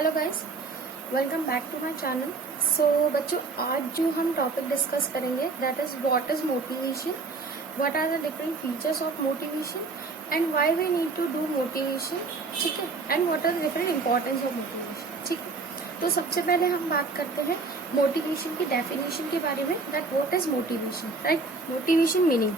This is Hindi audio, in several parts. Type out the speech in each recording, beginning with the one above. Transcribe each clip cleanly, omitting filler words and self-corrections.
Hello guys, welcome back to my channel. So बच्चों, आज जो हम टॉपिक डिस्कस करेंगे that is what is motivation, what are the different features of motivation and why we need to do motivation, ठीक है, and what are the different importance of motivation, ठीक है। तो सबसे पहले हम बात करते हैं मोटिवेशन की डेफिनेशन के बारे में, that what is motivation, right. Motivation meaning,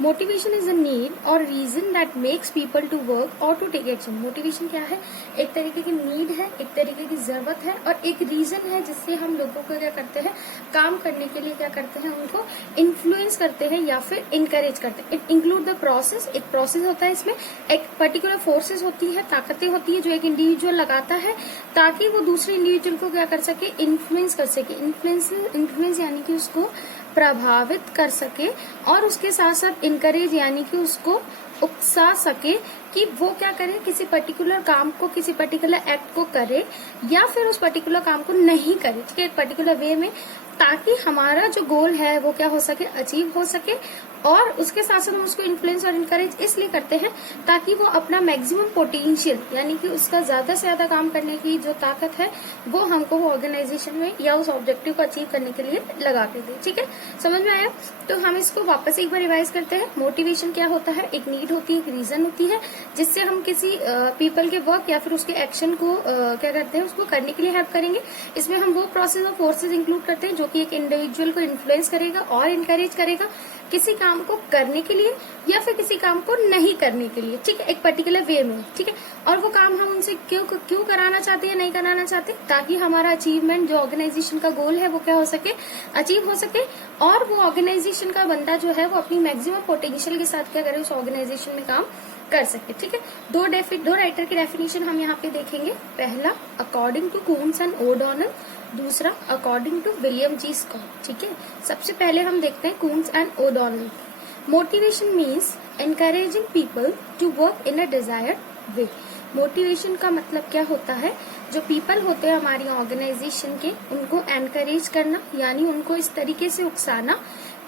motivation is a need और reason that makes people to work और टू टेक एक्शन। मोटिवेशन क्या है? एक तरीके की नीड है, एक तरीके की जरूरत है और एक रीजन है जिससे हम लोगों को क्या करते हैं, काम करने के लिए क्या करते हैं, उनको इन्फ्लुएंस करते हैं या फिर इंकरेज करते हैं। इट इंक्लूड द प्रोसेस, एक प्रोसेस होता है, इसमें एक पर्टिकुलर फोर्सेस होती है, ताकतें होती है जो एक इंडिविजुअल लगाता है ताकि वो दूसरे इंडिविजुअल को क्या कर सके, इन्फ्लुएंस कर सके। इन्फ्लुएंस यानी कि उसको प्रभावित कर सके और उसके साथ साथ इनकरेज यानी कि उसको उकसा सके कि वो क्या करे, किसी पर्टिकुलर काम को, किसी पर्टिकुलर एक्ट को करे या फिर उस पर्टिकुलर काम को नहीं करे, ठीक है, एक पर्टिकुलर वे में, ताकि हमारा जो गोल है वो क्या हो सके, अचीव हो सके। और उसके साथ साथ हम उसको इन्फ्लुएंस और इनकरेज इसलिए करते हैं ताकि वो अपना मैक्सिमम पोटेंशियल यानी कि उसका ज्यादा से ज्यादा काम करने की जो ताकत है वो हमको वो ऑर्गेनाइजेशन में या उस ऑब्जेक्टिव को अचीव करने के लिए लगा के दे, ठीक है। समझ में आया? तो हम इसको वापस एक बार रिवाइज करते हैं। मोटिवेशन क्या होता है? एक नीड होती है, एक रीजन होती है जिससे हम किसी पीपल के वर्क या फिर उसके एक्शन को क्या करते हैं, उसको करने के लिए हेल्प करेंगे। इसमें हम वो प्रोसेस और फोर्सेज इंक्लूड करते हैं जो कि एक इंडिविजुअल को इन्फ्लुएंस करेगा और इनकरेज करेगा किसी काम को करने के लिए या फिर किसी काम को नहीं करने के लिए, ठीक है, एक पर्टिकुलर वे में, ठीक है। और वो काम हम उनसे क्यों कराना चाहते हैं, नहीं कराना चाहते, ताकि हमारा अचीवमेंट जो ऑर्गेनाइजेशन का गोल है वो क्या हो सके, अचीव हो सके और वो ऑर्गेनाइजेशन का बंदा जो है वो अपनी मैक्सिमम पोटेंशियल के साथ क्या करे, उस ऑर्गेनाइजेशन में काम कर सकते, ठीक है। दो राइटर की डेफिनेशन हम यहाँ पे देखेंगे। पहला according to Koontz and O'Donnell, दूसरा according to William G Scott, ठीक है। सबसे पहले हम देखते हैं Koontz and O'Donnell. Motivation means encouraging people to work in a desired way. Motivation का मतलब क्या होता है? जो पीपल होते हैं हमारी ऑर्गेनाइजेशन के, उनको एनकरेज करना यानी उनको इस तरीके से उकसाना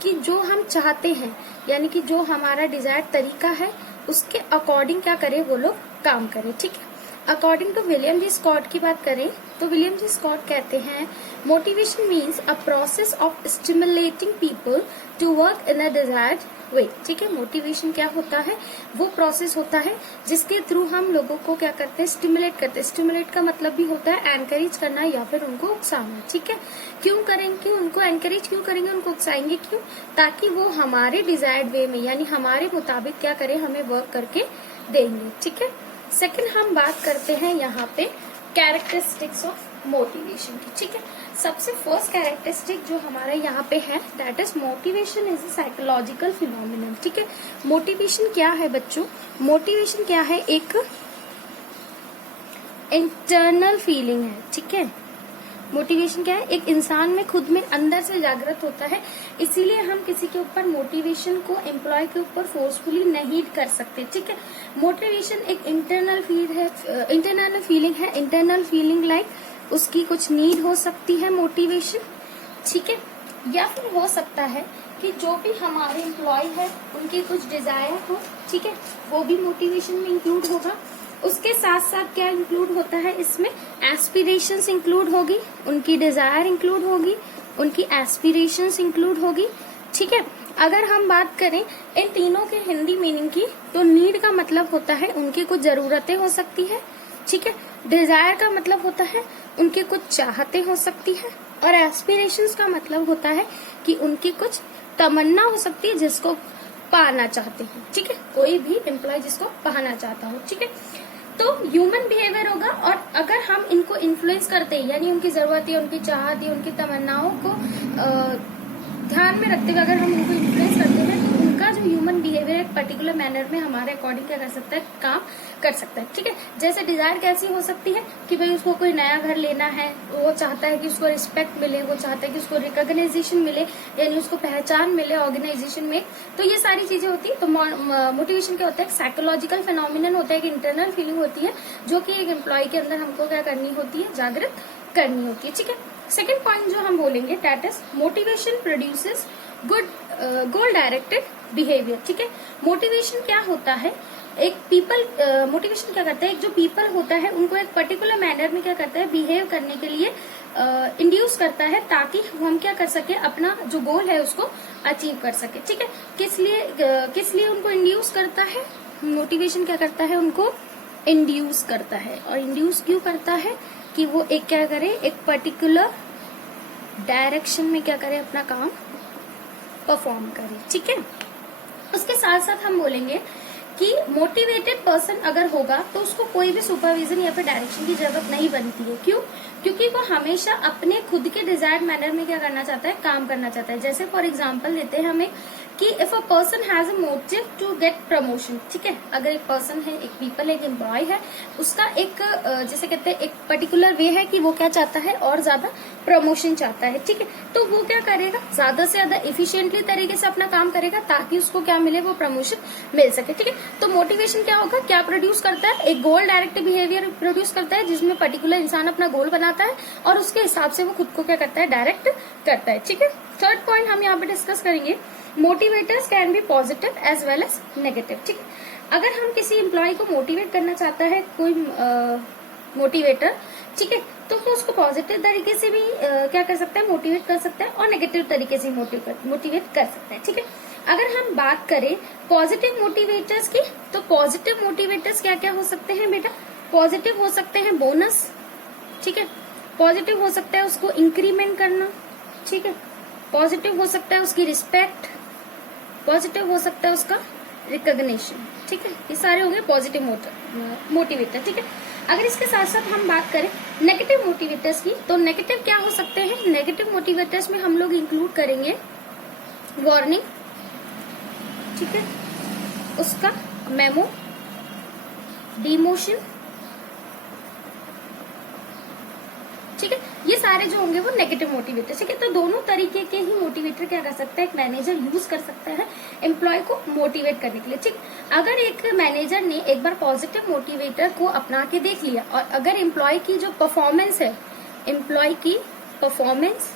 कि जो हम चाहते हैं यानी कि जो हमारा डिजायर्ड तरीका है उसके अकॉर्डिंग क्या करे, वो लोग काम करें, ठीक है। According to William G Scott की बात करें तो विलियम जी स्कॉट कहते हैं motivation means a process of stimulating people to work in a desired way, ठीक है। मोटिवेशन क्या होता है? वो प्रोसेस होता है जिसके थ्रू हम लोगों को क्या करते हैं, स्टिमुलेट करते हैं। स्टिमुलेट का मतलब भी होता है एनकरेज करना या फिर उनको उकसाना, ठीक है। क्यों करेंगे उनको एनकरेज, क्यों करेंगे उनको उकसाएंगे, क्यों? ताकि वो हमारे डिजायर्ड वे में यानी हमारे मुताबिक क्या करें, हमें वर्क करके देंगे, ठीक है। सेकंड हम बात करते हैं यहाँ पे कैरेक्टरिस्टिक्स ऑफ मोटिवेशन की, ठीक है। सबसे फर्स्ट कैरेक्टरिस्टिक जो हमारा यहाँ पे है that is motivation is a psychological phenomenon, ठीक है। मोटिवेशन क्या है बच्चों? मोटिवेशन क्या है? एक इंटरनल फीलिंग है, ठीक है। मोटिवेशन क्या है? एक इंसान में खुद में अंदर से जागृत होता है, इसीलिए हम किसी के ऊपर मोटिवेशन को एम्प्लॉय के ऊपर फोर्सफुली नहीं कर सकते, ठीक है। मोटिवेशन एक इंटरनल फीलिंग है, इंटरनल फीलिंग लाइक उसकी कुछ नीड हो सकती है मोटिवेशन, ठीक है, या फिर हो सकता है कि जो भी हमारे एम्प्लॉय है उनकी कुछ डिजायर हो, ठीक है, वो भी मोटिवेशन में इंक्लूड होगा। उसके साथ साथ क्या इंक्लूड होता है इसमें? एस्पिरेशंस इंक्लूड होगी, उनकी डिजायर इंक्लूड होगी, उनकी एस्पिरेशंस इंक्लूड होगी, ठीक है। अगर हम बात करें इन तीनों के हिंदी मीनिंग की तो नीड का मतलब होता है उनकी कुछ जरूरतें हो सकती है, ठीक है। डिजायर का मतलब होता है उनकी कुछ चाहते हो सकती है और एस्पिरेशंस का मतलब होता है कि उनकी कुछ तमन्ना हो सकती है जिसको पाना चाहते हैं, ठीक है। कोई भी एम्प्लॉय जिसको पाना चाहता हो, ठीक है। तो ह्यूमन बिहेवियर होगा और अगर हम इनको इन्फ्लुएंस करते हैं यानी उनकी जरूरतें, उनकी चाहतें, उनकी तमन्नाओं को ध्यान में रखते हुए अगर हम इनको इन्फ्लुएंस करते हैं तो उनका जो ह्यूमन बिहेवियर एक पर्टिकुलर मैनर में हमारे अकॉर्डिंग क्या कर सकता है, काम कर सकता है, ठीक है। जैसे डिजायर कैसी हो सकती है कि भाई उसको कोई नया घर लेना है, वो चाहता है कि उसको रिस्पेक्ट मिले, वो चाहता है कि उसको रिकॉग्नाइजेशन मिले यानी उसको पहचान मिले ऑर्गेनाइजेशन में। तो ये सारी चीजें होती है। तो मोटिवेशन क्या होता है? साइकोलॉजिकल फिनोमिनन होता है, एक इंटरनल फीलिंग होती है जो कि एक एम्प्लॉय के अंदर हमको क्या करनी होती है, जागृत करनी होती है, ठीक है। सेकेंड पॉइंट जो हम बोलेंगे that is motivation produces goal directed behaviour, ठीक है। मोटिवेशन क्या होता है? एक पीपल मोटिवेशन क्या करता है, एक जो पीपल होता है उनको एक पर्टिकुलर मैनर में क्या करता है, बिहेव करने के लिए इंड्यूस करता है, ताकि हम क्या कर सके, अपना जो गोल है उसको अचीव कर सके। ठीक है, किस लिए उनको इंड्यूस करता है, मोटिवेशन क्या करता है, उनको इंड्यूस करता है। और इंड्यूस क्यों करता है, कि वो एक क्या करे, एक पर्टिकुलर डायरेक्शन में क्या करे, अपना काम परफॉर्म करे। ठीक है, उसके साथ साथ हम बोलेंगे कि मोटिवेटेड पर्सन अगर होगा तो उसको कोई भी सुपरविजन या फिर डायरेक्शन की जरूरत नहीं बनती है। क्यों? क्योंकि वो हमेशा अपने खुद के डिजायर्ड मैनर में क्या करना चाहता है, काम करना चाहता है। जैसे फॉर एग्जांपल देते हैं हमें कि if a person has a motive to get promotion, ठीक है, अगर एक पर्सन है, एक पीपल, एक एम्प्लॉय है, उसका एक जैसे कहते हैं एक पर्टिकुलर वे है कि वो क्या चाहता है, और ज्यादा प्रमोशन चाहता है। ठीक है, तो वो क्या करेगा, ज्यादा से ज्यादा इफिशिएंटली तरीके से अपना काम करेगा ताकि उसको क्या मिले, वो प्रमोशन मिल सके। ठीक है, तो मोटिवेशन क्या होगा, क्या प्रोड्यूस करता है, एक गोल डायरेक्टेड बिहेवियर प्रोड्यूस करता है, जिसमें पर्टिकुलर इंसान अपना गोल बनाता है और उसके हिसाब से वो खुद को क्या करता है, डायरेक्ट करता है। ठीक है, थर्ड पॉइंट हम यहाँ पे डिस्कस करेंगे, motivators can be positive as well as negative. ठीक है, अगर हम किसी एम्प्लॉय को मोटिवेट करना चाहता है, कोई मोटिवेटर, ठीक है, तो वो उसको पॉजिटिव तरीके से भी क्या कर सकता है, मोटिवेट कर सकता है, और नेगेटिव तरीके से मोटिवेट कर सकता है। ठीक है, अगर हम बात करें पॉजिटिव मोटिवेटर्स की, तो पॉजिटिव मोटिवेटर्स क्या क्या हो सकते हैं बेटा, पॉजिटिव हो सकते हैं बोनस, ठीक है, पॉजिटिव हो सकता है उसको इंक्रीमेंट करना, ठीक है, पॉजिटिव हो सकता है उसकी रिस्पेक्ट, पॉजिटिव हो सकता है उसका रिकॉग्निशन। ठीक है, ये सारे होंगे पॉजिटिव मोटिवेटर। ठीक है, अगर इसके साथ साथ हम बात करें नेगेटिव मोटिवेटर्स की, तो नेगेटिव क्या हो सकते हैं, नेगेटिव मोटिवेटर्स में हम लोग इंक्लूड करेंगे वार्निंग, ठीक है, उसका मेमो, डिमोशन, ठीक है, ये सारे जो होंगे वो नेगेटिव मोटिवेटर। ठीक है, तो दोनों तरीके के ही मोटिवेटर क्या कर सकता है, एक मैनेजर यूज कर सकता है एम्प्लॉय को मोटिवेट करने के लिए। ठीक, अगर एक मैनेजर ने एक बार पॉजिटिव मोटिवेटर को अपना के देख लिया और अगर एम्प्लॉय की जो परफॉर्मेंस है, एम्प्लॉय की परफॉर्मेंस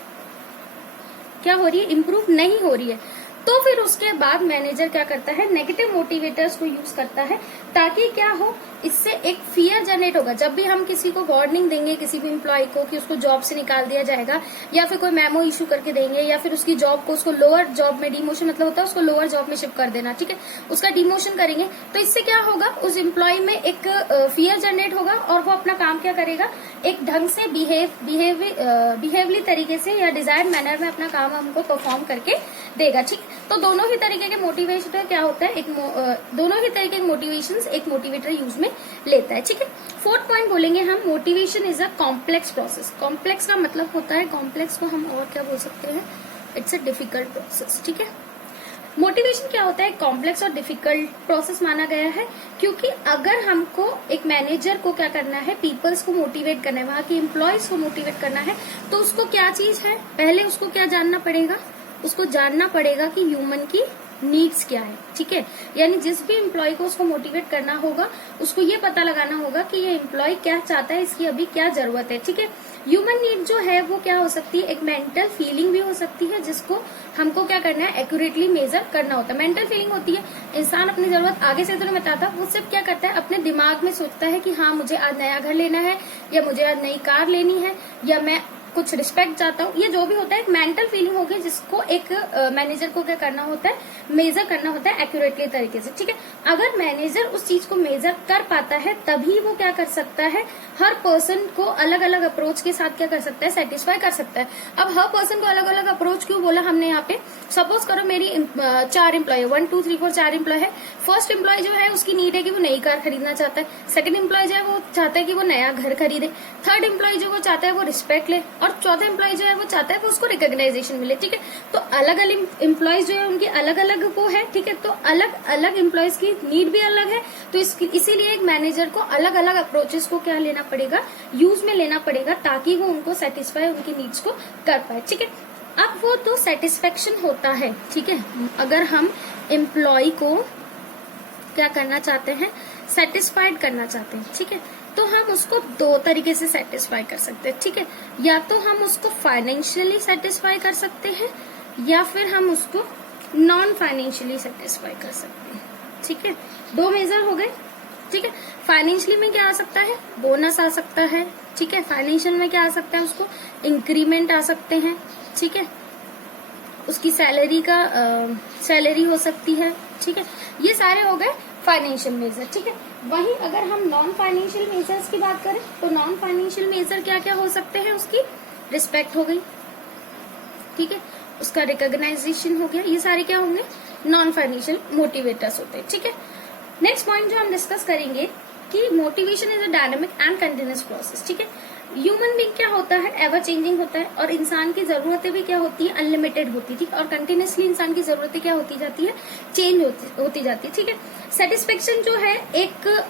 क्या हो रही है, इम्प्रूव नहीं हो रही है, तो फिर उसके बाद मैनेजर क्या करता है, नेगेटिव मोटिवेटर्स को यूज करता है, ताकि क्या हो, इससे एक फियर जनरेट होगा। जब भी हम किसी को वार्निंग देंगे, किसी भी एम्प्लॉय को, कि उसको जॉब से निकाल दिया जाएगा, या फिर कोई मेमो इशू करके देंगे, या फिर उसकी जॉब को, उसको लोअर जॉब में, डिमोशन मतलब होता है उसको लोअर जॉब में शिफ्ट कर देना, ठीक है, उसका डिमोशन करेंगे, तो इससे क्या होगा, उस एम्प्लॉय में एक फियर जनरेट होगा और वो अपना काम क्या करेगा, एक ढंग से बिहेवली तरीके से या डिजायर्ड मैनर में अपना काम हमको परफॉर्म करके देगा। ठीक, तो दोनों ही तरीके के मोटिवेशन क्या होता है, दोनों ही तरीके के मोटिवेशंस एक मोटिवेटर यूज में लेता है। ठीक है, फोर्थ पॉइंट बोलेंगे हम, motivation is a complex process. Complex का मतलब होता है, कॉम्प्लेक्स को हम और क्या बोल सकते हैं, इट्स अ डिफिकल्ट प्रोसेस। ठीक है, मोटिवेशन क्या होता है, कॉम्प्लेक्स और डिफिकल्ट प्रोसेस माना गया है, क्योंकि अगर हमको एक मैनेजर को क्या करना है, पीपल्स को मोटिवेट करना है, वहां के एम्प्लॉयज को मोटिवेट करना है, तो उसको क्या चीज है, पहले उसको क्या जानना पड़ेगा, उसको जानना पड़ेगा कि ह्यूमन की नीड्स क्या है। ठीक है, यानी जिस भी एम्प्लॉय को उसको मोटिवेट करना होगा, उसको ये पता लगाना होगा कि ये एम्प्लॉय क्या चाहता है, इसकी अभी क्या जरूरत है। ठीक है, ह्यूमन नीड जो है वो क्या हो सकती है, एक मेंटल फीलिंग भी हो सकती है, जिसको हमको क्या करना है, एक्यूरेटली मेजर करना होता है। मेंटल फीलिंग होती है, इंसान अपनी जरूरत आगे से तो नहीं बताता, वो सिर्फ क्या करता है, अपने दिमाग में सोचता है कि हाँ मुझे आज नया घर लेना है, या मुझे आज नई कार लेनी है, या मैं कुछ रिस्पेक्ट चाहता हूँ, ये जो भी होता है एक मेंटल फीलिंग होगी, जिसको एक मैनेजर को क्या करना होता है, मेजर करना होता है एक्यूरेटली तरीके से। ठीक है, अगर मैनेजर उस चीज को मेजर कर पाता है, तभी वो क्या कर सकता है, हर पर्सन को अलग अलग अप्रोच के साथ क्या कर सकता है, सेटिस्फाई कर सकता है। अब हर पर्सन को अलग अलग अप्रोच क्यों बोला हमने यहाँ पे, सपोज करो मेरी 4 एम्प्लॉय, 1 2 3 4 4 एम्प्लॉय है। फर्स्ट एम्प्लॉय जो है उसकी नीड है कि वो नई कार खरीदना चाहता है, सेकंड एम्प्लॉय जो है वो चाहता है कि वो नया घर खरीदे, थर्ड एम्प्लॉय जो वो चाहता है वो रिस्पेक्ट ले, और चौथा एम्प्लॉय जो है वो चाहता है वो उसको रिकॉग्नाइजेशन मिले। ठीक है, तो अलग अलग एम्प्लॉयज जो है उनकी अलग अलग वो है। ठीक है, तो अलग अलग एम्प्लॉयज की नीड भी अलग है, तो इसीलिए एक मैनेजर को अलग अलग अप्रोचेस को क्या लेना पड़ेगा, यूज में लेना पड़ेगा, ताकि वो उनको सेटिस्फाई, उनकी नीड्स को कर पाए। ठीक है, अब वो तो सेटिस्फेक्शन होता है। ठीक है, अगर हम एम्प्लॉय को क्या करना चाहते हैं, सेटिस्फाइड करना चाहते हैं, ठीक है, तो हम उसको 2 तरीके से सेटिस्फाई कर सकते हैं। ठीक है, या तो हम उसको फाइनेंशियली सेटिस्फाई कर सकते हैं, या फिर हम उसको नॉन फाइनेंशियली सेटिस्फाई कर सकते हैं। ठीक है, 2 मेजर हो गए। ठीक है, फाइनेंशियली में क्या आ सकता है, बोनस आ सकता है। ठीक है, फाइनेंशियल में क्या आ सकता है, उसको इंक्रीमेंट आ सकते हैं। ठीक है, उसकी सैलरी हो सकती है। ठीक है, ये सारे हो गए फाइनेंशियल मेजर। ठीक है, वहीं अगर हम नॉन फाइनेंशियल मेजर्स की बात करें तो नॉन फाइनेंशियल मेजर क्या क्या हो सकते हैं, उसकी रिस्पेक्ट हो गई। ठीक है, उसका रिकॉग्नाइजेशन हो गया। ये सारे क्या होंगे, नॉन फाइनेंशियल मोटिवेटर्स होते हैं। ठीक है, नेक्स्ट पॉइंट जो हम डिस्कस करेंगे कि motivation is a dynamic and continuous process. ठीक है, ह्यूमन बीइंग क्या होता है, एवर चेंजिंग होता है, और इंसान की जरूरतें भी क्या होती है, अनलिमिटेड होती थी, और कंटिन्यूअसली इंसान की जरूरतें क्या होती जाती है, चेंज होती जाती है। ठीक है, सेटिस्फेक्शन जो है, एक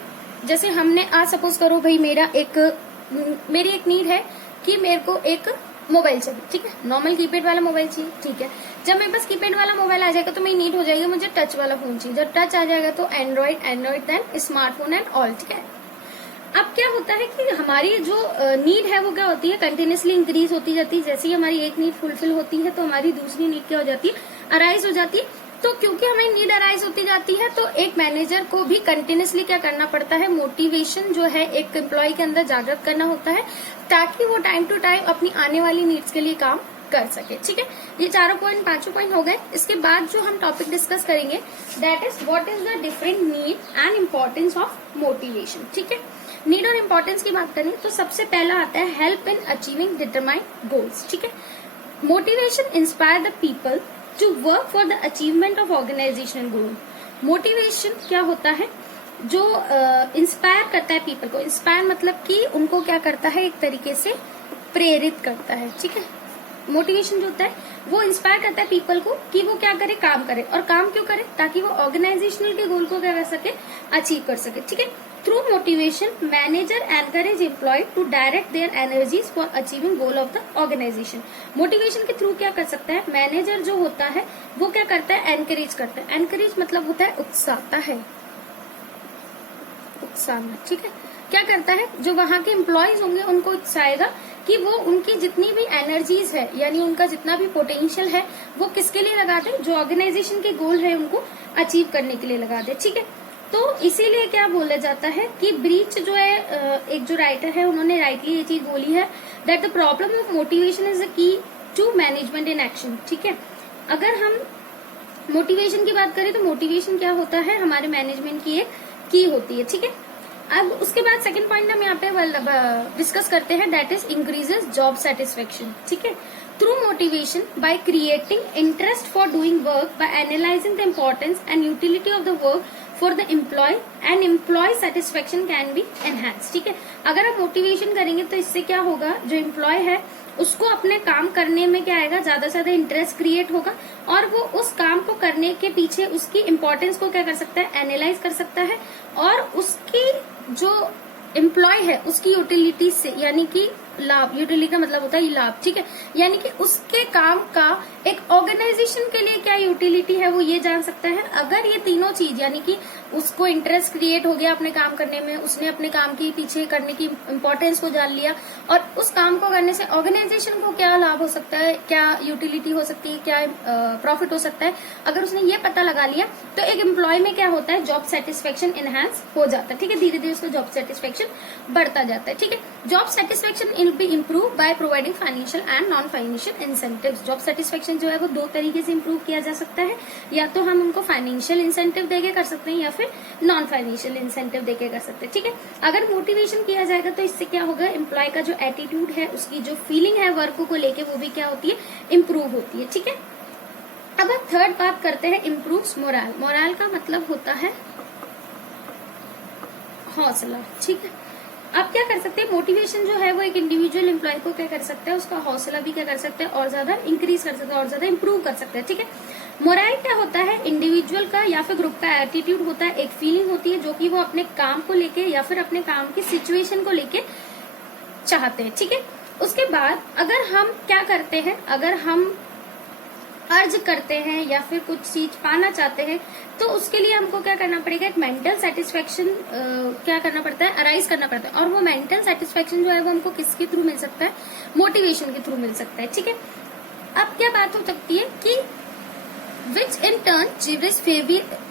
जैसे हमने आज सपोज करो भाई मेरी एक नीड है कि मेरे को एक मोबाइल चाहिए। ठीक है, नॉर्मल कीपैड वाला मोबाइल चाहिए। ठीक है, जब मेरे पास कीपैड वाला मोबाइल आ जाएगा तो मेरी नीड हो जाएगी मुझे टच वाला फोन चाहिए। जब टच आ जाएगा तो android then smartphone and all. ठीक है, अब क्या होता है कि हमारी जो नीड है वो क्या होती है, कंटिन्यूसली इंक्रीज होती जाती है। जैसे ही हमारी एक नीड फुलफिल होती है तो हमारी दूसरी नीड क्या हो जाती है, अराइज हो जाती है। तो क्योंकि हमें नीड अराइज होती जाती है तो एक मैनेजर को भी कंटिन्यूसली क्या करना पड़ता है, मोटिवेशन जो है एक एम्प्लॉय के अंदर जागृत करना होता है, ताकि वो टाइम टू टाइम अपनी आने वाली नीड्स के लिए काम कर सके। ठीक है, ये पांचों पॉइंट हो गए। इसके बाद जो हम टॉपिक डिस्कस करेंगे that is what is the different need and importance of motivation. ठीक है, नीड और इम्पोर्टेंस की बात करें तो सबसे पहला आता है help in achieving determined goals. ठीक है, motivation inspire the people to work for the achievement of organisational goal. Motivation क्या होता है, जो इंस्पायर करता है पीपल को। इंस्पायर मतलब कि उनको क्या करता है, एक तरीके से प्रेरित करता है। ठीक है, मोटिवेशन जो होता है वो इंस्पायर करता है पीपल को कि वो क्या करे, काम करे। और काम क्यों करे, ताकि वो ऑर्गेनाइजेशनल के गोल को क्या कर सके, अचीव कर सके। ठीक है, through motivation manager encourage employ to direct their energies for achieving goal of the organisation. Motivation के थ्रू क्या कर सकता है, मैनेजर जो होता है वो क्या करता है, एनकरेज करता है। एनकरेज मतलब होता है उकसाता है, उकसाना। ठीक है, क्या करता है, जो वहां के एम्प्लॉयज होंगे उनको उकसाएगा कि वो उनकी जितनी भी एनर्जीज है, यानी उनका जितना भी पोटेंशियल है, वो किसके लिए लगा दे, जो ऑर्गेनाइजेशन के गोल है उनको अचीव करने के लिए लगा दे। ठीक है, तो इसीलिए क्या बोला जाता है कि ब्रीच जो है, एक जो राइटर है उन्होंने राइटली ये चीज बोली है that the problem of motivation is the key to management in action. ठीक है, अगर हम मोटिवेशन की बात करें तो मोटिवेशन क्या होता है, हमारे मैनेजमेंट की एक की होती है। ठीक है, अब उसके बाद सेकंड पॉइंट हम यहाँ पे डिस्कस करते हैं that is increases job satisfaction. ठीक है, through motivation by creating interest for doing work by analysing the importance and utility of the work for the employ and employ satisfaction can be enhance. ठीक है, अगर आप मोटिवेशन करेंगे तो इससे क्या होगा, जो एम्प्लॉय है उसको अपने काम करने में क्या आएगा, ज्यादा से ज्यादा इंटरेस्ट क्रिएट होगा, और वो उस काम को करने के पीछे उसकी इम्पोर्टेंस को क्या कर सकता है, एनालाइज कर सकता है, और उसकी जो एम्प्लॉय है उसकी यूटिलिटी से, यानी कि लाभ, यूटिलिटी का मतलब होता है लाभ। ठीक है, यानी कि उसके काम का एक ऑर्गेनाइजेशन के लिए क्या यूटिलिटी है वो ये जान सकता है। अगर ये तीनों चीज, यानी कि उसको इंटरेस्ट क्रिएट हो गया अपने काम करने में, उसने अपने काम के पीछे करने की इम्पोर्टेंस को जान लिया, और उस काम को करने से ऑर्गेनाइजेशन को क्या लाभ हो सकता है, क्या यूटिलिटी हो सकती है, क्या प्रॉफिट हो सकता है, अगर उसने ये पता लगा लिया तो एक एम्प्लॉय में क्या होता है, जॉब सेटिस्फेक्शन एनहांस हो जाता है। ठीक है, धीरे धीरे उसका जॉब सेटिस्फेक्शन बढ़ता जाता है। ठीक है, job satisfaction will be improve by providing financial and non financial incentives. Job satisfaction जो है वो दो तरीके से इम्प्रूव किया जा सकता है, या तो हम उनको फाइनेंशियल इंसेंटिव देके कर सकते हैं या फिर नॉन फाइनेंशियल इंसेंटिव देके कर सकते हैं। ठीक है, अगर मोटिवेशन किया जाएगा तो इससे क्या होगा, एम्प्लॉय का जो एटीट्यूड है, उसकी जो फीलिंग है वर्क को लेके, वो भी क्या होती है, इम्प्रूव होती है। ठीक है, अब हम थर्ड बात करते हैं, इम्प्रूव्स मोरल। मोरल का मतलब होता है हौसला। ठीक है, आप क्या कर सकते हैं, मोटिवेशन जो है वो एक इंडिविजुअल एम्प्लॉय को क्या कर सकता है, उसका हौसला भी क्या कर सकते हैं, और ज्यादा इंक्रीज कर सकते हैं, और ज्यादा इंप्रूव कर सकते हैं। ठीक है, मोरल क्या होता है, इंडिविजुअल का या फिर ग्रुप का एटीट्यूड होता है, एक फीलिंग होती है जो कि वो अपने काम को लेके या फिर अपने काम की सिचुएशन को लेके चाहते हैं। ठीक है, उसके बाद अगर हम क्या करते हैं, अगर हम अर्ज करते हैं या फिर कुछ चीज पाना चाहते हैं तो उसके लिए हमको क्या करना पड़ेगा, एक मेंटल सेटिस्फेक्शन क्या करना पड़ता है, अराइज करना पड़ता है। और वो मेंटल सेटिस्फेक्शन जो है वो हमको किसके थ्रू मिल सकता है, मोटिवेशन के थ्रू मिल सकता है। ठीक है, अब क्या बात हो सकती है कि which in turn generates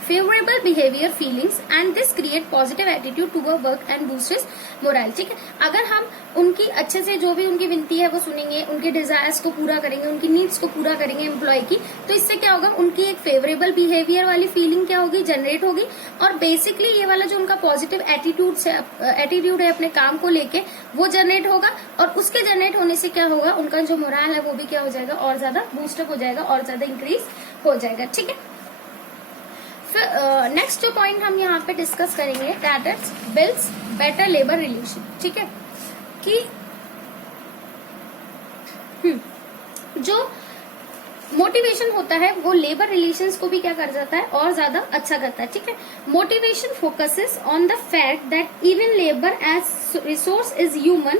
favorable behavior feelings and this create positive attitude toward work and boosts morale. ठीक है, अगर हम उनकी अच्छे से जो भी उनकी विनती है वो सुनेंगे, उनके डिजायर्स को पूरा करेंगे, उनकी नीड्स को पूरा करेंगे एम्प्लॉय की, तो इससे क्या होगा, उनकी एक फेवरेबल बिहेवियर वाली फीलिंग क्या होगी, जनरेट होगी और बेसिकली ये वाला जो उनका पॉजिटिव एटीट्यूड है अपने काम को लेके वो जनरेट होगा और उसके जनरेट होने से क्या होगा, उनका जो मोरल है वो भी क्या हो जाएगा, और ज्यादा बूस्टअप हो जाएगा और ज्यादा इंक्रीज हो जाएगा. ठीक है, फिर नेक्स्ट जो पॉइंट हम यहाँ पे डिस्कस करेंगे that is builds better labour relation. ठीक है, कि जो मोटिवेशन होता है वो लेबर रिलेशंस को भी क्या कर जाता है और ज्यादा अच्छा करता है. ठीक है, motivation focuses on the fact that even labour as resource is human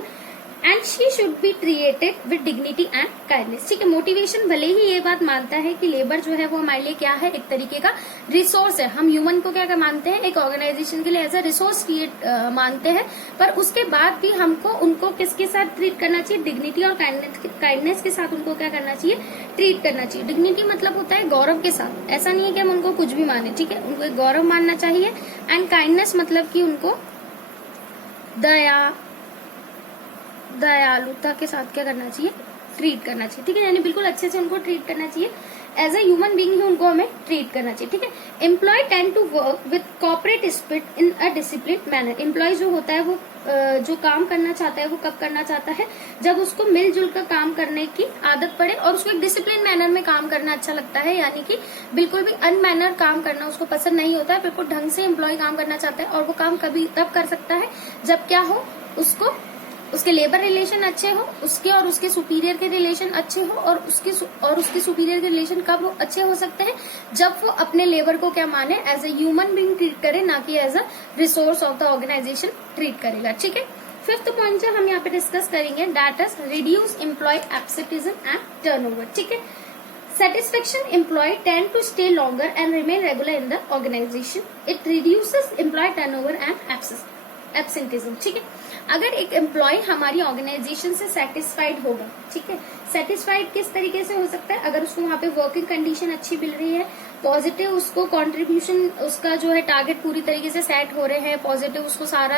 and she should be treated with dignity and kindness. ठीक है, मोटिवेशन भले ही ये बात मानता है कि लेबर जो है वो हमारे लिए क्या है, एक तरीके का रिसोर्स है. हम ह्यूमन को क्या मानते हैं, एक ऑर्गेनाइजेशन के लिए एज अ रिसोर्स मानते हैं, पर उसके बाद भी हमको उनको किसके साथ ट्रीट करना चाहिए, डिग्निटी और काइंडनेस के साथ उनको क्या करना चाहिए, ट्रीट करना चाहिए. डिग्निटी मतलब होता है गौरव के साथ, ऐसा नहीं है कि हम उनको कुछ भी माने. ठीक है, उनको एक गौरव मानना चाहिए. एंड काइंडनेस मतलब कि उनको दयालुता के साथ क्या करना चाहिए, ट्रीट करना चाहिए. ठीक है, यानी बिल्कुल अच्छे से उनको ट्रीट करना चाहिए, एज अ ह्यूमन बीइंग ही उनको हमें ट्रीट करना चाहिए. ठीक है, employ tend to work with corporate spirit in a discipline manner. Employ जो होता है वो जो काम करना चाहता है वो कब करना चाहता है, जब उसको मिलजुल कर काम करने की आदत पड़े और उसको एक डिसिप्लिन मैनर में काम करना अच्छा लगता है. यानी कि बिल्कुल भी अनमैनर काम करना उसको पसंद नहीं होता है, बिल्कुल ढंग से एम्प्लॉय काम करना चाहता है और वो काम कभी तब कर सकता है जब क्या हो, उसके लेबर रिलेशन अच्छे हो, उसके और उसके सुपीरियर के रिलेशन अच्छे हो और उसके सुपीरियर के रिलेशन कब अच्छे हो सकते हैं, जब वो अपने लेबर को क्या माने, as a human being treat करे, ना कि as a resource of the organisation treat करेगा. ठीक है, फिफ्थ पॉइंट जो हम यहाँ पे डिस्कस करेंगे that is reduce employ absenteeism and turnover. ठीक है, satisfaction employee tend to stay longer and remain regular in the organization. It reduces employee turnover and absenteeism. ठीक है, अगर एक एम्प्लॉय हमारी ऑर्गेनाइजेशन से सेटिस्फाइड होगा, ठीक है, सेटिस्फाइड किस तरीके से हो सकता है, अगर उसको वहाँ पे वर्किंग कंडीशन अच्छी मिल रही है, पॉजिटिव उसको कंट्रीब्यूशन, उसका जो है टारगेट पूरी तरीके से सेट हो रहे हैं, पॉजिटिव उसको सारा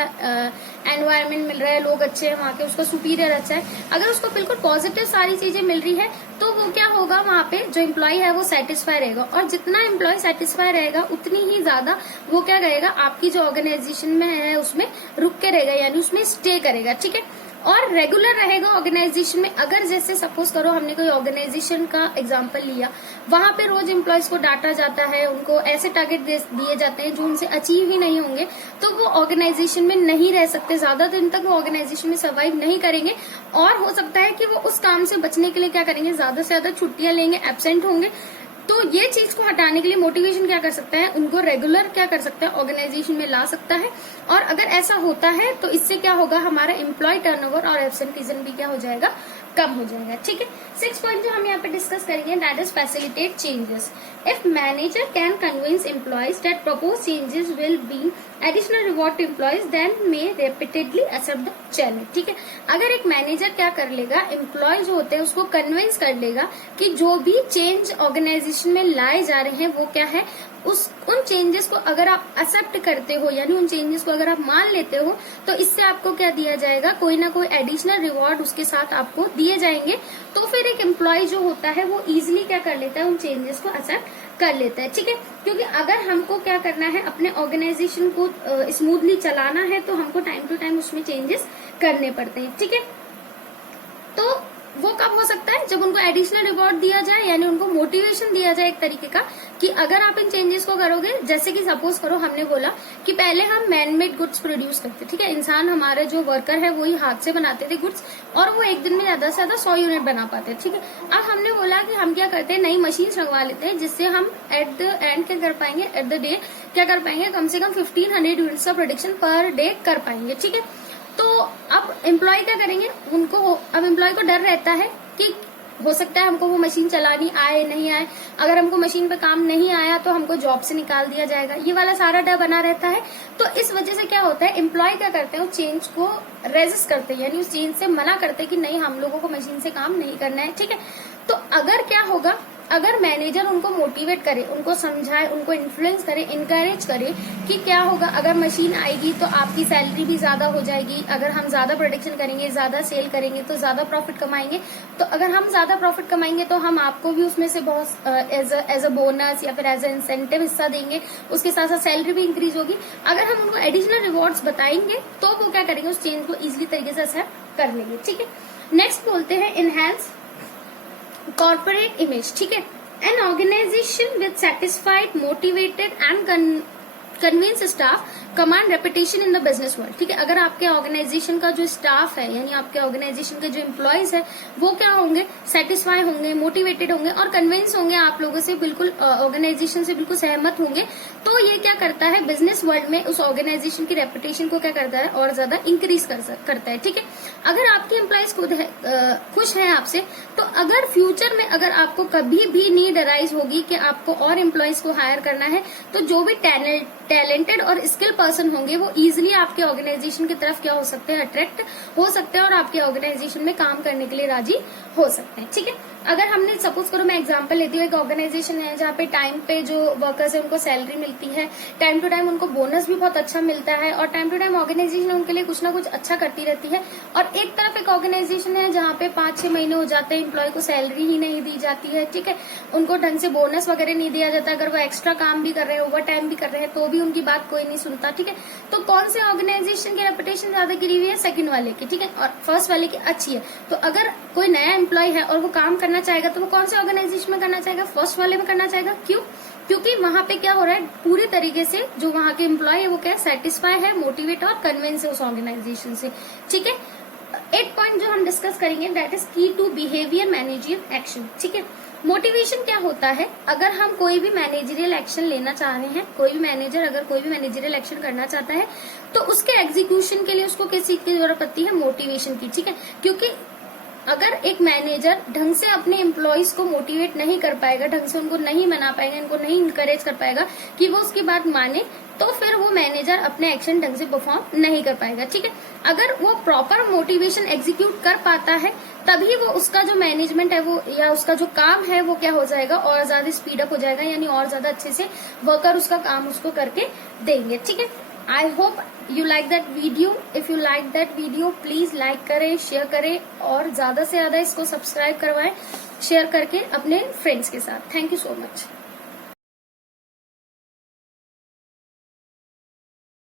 एनवायरनमेंट मिल रहा है, लोग अच्छे हैं वहाँ के, उसका सुपीरियर अच्छा है, अगर उसको बिल्कुल पॉजिटिव सारी चीजें मिल रही है तो वो क्या होगा, वहाँ पे जो एम्प्लॉय है वो सेटिस्फाई रहेगा और जितना एम्प्लॉय सेटिस्फाई रहेगा उतनी ही ज्यादा वो क्या करेगा, आपकी जो ऑर्गेनाइजेशन में है उसमें रुक के रहेगा, यानी उसमें स्टे करेगा. ठीक है, और रेगुलर रहेगा ऑर्गेनाइजेशन में. अगर जैसे सपोज करो हमने कोई ऑर्गेनाइजेशन का एग्जांपल लिया, वहां पे रोज एम्प्लॉयज को डांटा जाता है, उनको ऐसे टारगेट दिए जाते हैं जो उनसे अचीव ही नहीं होंगे, तो वो ऑर्गेनाइजेशन में नहीं रह सकते, ज्यादा दिन तक वो ऑर्गेनाइजेशन में सर्वाइव नहीं करेंगे और हो सकता है कि वो उस काम से बचने के लिए क्या करेंगे, ज्यादा से ज्यादा छुट्टियां लेंगे, एब्सेंट होंगे. तो ये चीज को हटाने के लिए मोटिवेशन क्या कर सकता है, उनको रेगुलर क्या कर सकता है, ऑर्गेनाइजेशन में ला सकता है. और अगर ऐसा होता है तो इससे क्या होगा, हमारा एम्प्लॉय टर्नओवर और एब्सेंटीज्म भी क्या हो जाएगा, कम हो जाएगा. ठीक है, 6 पॉइंट जो हम यहाँ पे डिस्कस करेंगे that is facilitate changes. If manager can convince employees that propose changes will be additional reward to employees then may repeatedly accept the change. ठीक है, अगर एक मैनेजर क्या कर लेगा, एम्प्लॉय जो होते हैं उसको कन्विंस कर लेगा कि जो भी चेंज ऑर्गेनाइजेशन में लाए जा रहे हैं वो क्या है, उन चेंजेस को अगर आप एक्सेप्ट करते हो, यानी उन चेंजेस को अगर आप मान लेते हो, तो इससे आपको क्या दिया जाएगा, कोई ना कोई एडिशनल रिवॉर्ड उसके साथ आपको दिए जाएंगे. तो फिर एक एम्प्लॉय जो होता है वो इजीली क्या कर लेता है, उन चेंजेस को एक्सेप्ट कर लेता है. ठीक है, क्योंकि अगर हमको क्या करना है, अपने ऑर्गेनाइजेशन को स्मूथली चलाना है तो हमको टाइम टू टाइम उसमें चेंजेस करने पड़ते हैं. ठीक है, तो वो कब हो सकता है, जब उनको एडिशनल रिवॉर्ड दिया जाए, यानी उनको मोटिवेशन दिया जाए एक तरीके का कि अगर आप इन चेंजेस को करोगे, जैसे कि सपोज करो हमने बोला कि पहले हम मैन मेड गुड्स प्रोड्यूस करते, ठीक है, इंसान हमारे जो वर्कर है वही हाथ से बनाते थे गुड्स और वो एक दिन में ज्यादा से ज्यादा 100 यूनिट बना पाते. ठीक है, अब हमने बोला कि हम क्या करते हैं, नई मशीन लगवा लेते हैं जिससे हम एट द एंड क्या कर पाएंगे, एट द डे क्या कर पाएंगे, कम से कम 1500 यूनिट्स का प्रोडक्शन पर डे कर पाएंगे. ठीक है, तो अब एम्प्लॉय क्या करेंगे, अब एम्प्लॉय को डर रहता है कि हो सकता है हमको वो मशीन चलानी आए नहीं आए, अगर हमको मशीन पे काम नहीं आया तो हमको जॉब से निकाल दिया जाएगा, ये वाला सारा डर बना रहता है. तो इस वजह से क्या होता है, एम्प्लॉय क्या करते हैं, वो चेंज को रेजिस्ट करते हैं, यानी उस चेंज से मना करते हैं कि नहीं, हम लोगों को मशीन से काम नहीं करना है. ठीक है, तो अगर क्या होगा, अगर मैनेजर उनको मोटिवेट करे, उनको समझाए, उनको इन्फ्लुएंस करे, इनकरेज करे कि क्या होगा अगर मशीन आएगी तो आपकी सैलरी भी ज्यादा हो जाएगी, अगर हम ज्यादा प्रोडक्शन करेंगे, ज्यादा सेल करेंगे तो ज्यादा प्रॉफिट कमाएंगे, तो अगर हम ज्यादा प्रॉफिट कमाएंगे तो हम आपको भी उसमें से बहुत एज अ बोनस या फिर एज अ इंसेंटिव हिस्सा देंगे, उसके साथ साथ सैलरी भी इंक्रीज होगी। अगर हम उनको एडिशनल रिवॉर्ड्स बताएंगे तो वो क्या करेंगे, उस चेंज को इजिली तरीके से एक्सेप्ट कर लेंगे। ठीक है, नेक्स्ट बोलते हैं इनहेंस कॉर्पोरेट इमेज। ठीक है, an organisation with satisfied, motivated and convince staff command reputation in the business world. ठीक है, अगर आपके ऑर्गेनाइजेशन का जो स्टाफ है यानी आपके ऑर्गेनाइजेशन के जो एम्प्लॉयज है वो क्या होंगे, सेटिस्फाई होंगे, मोटिवेटेड होंगे और कन्विंस होंगे, आप लोगों से बिल्कुल ऑर्गेनाइजेशन से बिल्कुल सहमत होंगे, तो ये क्या करता है बिजनेस वर्ल्ड में उस ऑर्गेनाइजेशन की रेपुटेशन को क्या करता है और ज्यादा इंक्रीज करता है। ठीक है, अगर आपके एम्प्लॉयज खुद खुश है आपसे, तो अगर फ्यूचर में अगर आपको कभी भी नीड अराइज होगी कि आपको और एम्प्लॉयज को हायर करना है, तो जो भी टैलेंटेड और स्किल पर्सन होंगे वो इजिली आपके ऑर्गेनाइजेशन की तरफ क्या हो सकते हैं, अट्रैक्ट हो सकते हैं और आपके ऑर्गेनाइजेशन में काम करने के लिए राजी हो सकते हैं। ठीक है, अगर हमने सपोज करो मैं एग्जांपल लेती हूँ, एक ऑर्गेनाइजेशन है जहाँ पे टाइम पे जो वर्कर्स है उनको सैलरी मिलती है, टाइम टू टाइम उनको बोनस भी बहुत अच्छा मिलता है और टाइम टू टाइम ऑर्गेनाइजेशन उनके लिए कुछ ना कुछ अच्छा करती रहती है, और एक तरफ एक ऑर्गेनाइजेशन है जहाँ पे 5-6 महीने हो जाते हैं एम्प्लॉय को सैलरी ही नहीं दी जाती है। ठीक है, उनको ढंग से बोनस वगैरह नहीं दिया जाता, अगर वो एक्स्ट्रा काम भी कर रहे हैं, ओवर टाइम भी कर रहे हैं, तो भी उनकी बात कोई नहीं सुनता। ठीक है, तो कौन से ऑर्गेनाइजेशन की रेपुटेशन ज्यादा गिरी हुई है, सेकंड वाले की। ठीक है, और फर्स्ट वाले की अच्छी है। तो अगर कोई नया एम्प्लॉय है और वो काम करना चाहेगा तो वो कौन से ऑर्गेनाइजेशन में करना चाहेगा, फर्स्ट वाले में करना चाहेगा। क्यों? क्योंकि वहां पे क्या हो रहा है, पूरी तरीके से जो वहां के एम्प्लॉय है वो क्या सेटिस्फाई है, मोटिवेट और कन्विंस है उस ऑर्गेनाइजेशन से। ठीक है, एक पॉइंट जो हम डिस्कस करेंगे दैट इज की टू बिहेवियर मैनेजरियल एक्शन। ठीक है, मोटिवेशन क्या होता है, अगर हम कोई भी मैनेजरियल एक्शन लेना चाह रहे हैं, कोई भी मैनेजर अगर कोई भी मैनेजरियल एक्शन करना चाहता है तो उसके एग्जीक्यूशन के लिए उसको किस चीज की जरूरत पड़ती है, मोटिवेशन की। ठीक है, क्योंकि अगर एक मैनेजर ढंग से अपने एम्प्लॉयज को मोटिवेट नहीं कर पाएगा, ढंग से उनको नहीं मना पाएगा, इनको नहीं इंकरेज कर पाएगा कि वो उसकी बात माने, तो फिर वो मैनेजर अपने एक्शन ढंग से परफॉर्म नहीं कर पाएगा। ठीक है, अगर वो प्रॉपर मोटिवेशन एग्जीक्यूट कर पाता है तभी वो उसका जो मैनेजमेंट है वो या उसका जो काम है वो क्या हो जाएगा और ज्यादा स्पीड अप हो जाएगा, यानी और ज्यादा अच्छे से वर्कर उसका काम उसको करके देंगे। ठीक है, I hope you like that video. If you like that video, please like करें, शेयर करें और ज्यादा से ज्यादा इसको सब्सक्राइब करवाएं, शेयर करके अपने फ्रेंड्स के साथ। Thank you so much.